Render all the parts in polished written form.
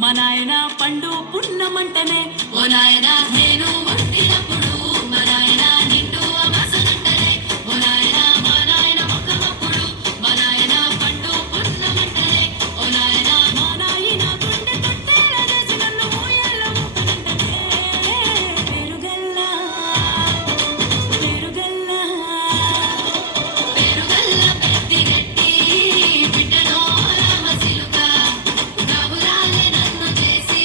మా నాయన పండు పున్నమంటనే ఓ నాయన నేను వండినప్పుడు మా నాయన నిండు అమాసనంటనే ఓ నాయన మా నాయన మొక్కమప్పుడు మా నాయన పండు పున్నమంటనే ఓ నాయన మా నాయన గుండె తొట్టేల చేసి నన్ను ఊయల ఊపనంటనే పెరుగల్లా పెరుగల్లా పెరుగల్ల పెద్ది గట్టి బిడ్డనో రామసిలుక గాబురాలే నన్ను చేసి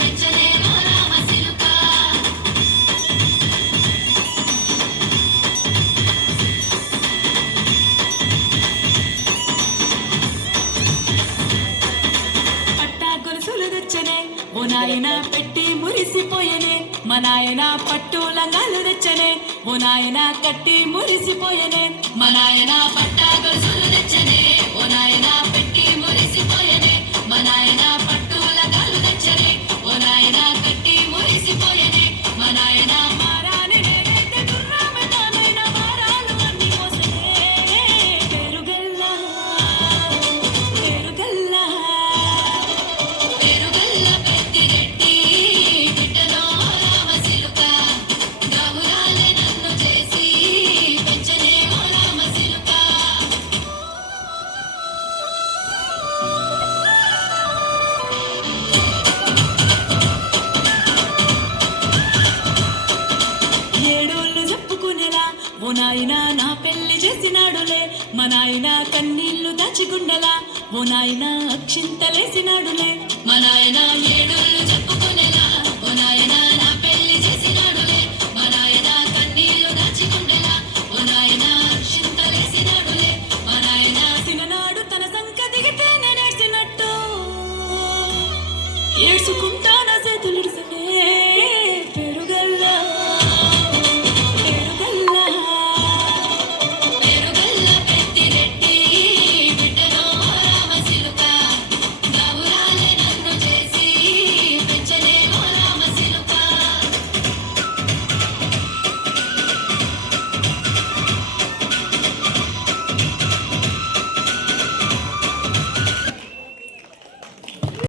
పెంచలేనో రామసిలుక పట్టా గొలుసులు తెచ్చనే ఓ నాయన పెట్టి మురిసిపోయనే మా నాయన పట్టు లంగాలు తెచ్చనే ఓ నాయన కట్టి మురిసిపోయనే మా నాయన పట్టా గొలుసులు తెచ్చనే ఓ నాయన పెట్టి మురిసిపోయనే మా నాయన పట్టు లంగాలు తెచ్చనే ఓ నాయన కట్టి మురిసిపోయనే మా నాయన మారాని నేనైతే దుర్రామదానైన మారాలు అన్ని మోసనే పెరుగల్లా పెరుగల్లా పెరుగల్ల పెద్దిరెడ్డి బిడ్డనో రామసిలుక గాబురాలే నన్ను చేసి పెంచనేమో రామసిలుక ఏడోళ్ళు చెప్పుకునేలా ఓ నాయన నా పెళ్లి చేసినాడులే మా నాయన కన్నీళ్లు దాచిగుండలా ఓ నాయన అక్షింతలేసినాడులే మా నాయన ఏడోళ్ళు చెప్పుకునేలా ఓ నాయన నా పెళ్లి చేసినాడులే మా నాయన కన్నీళ్లు దాచిగుండలా ఓ నాయన అక్షింతలేసినాడులే మా నాయన సిననాడు తన సంక దిగితే నేనేసినట్టు ఏడ్చుకుంటూ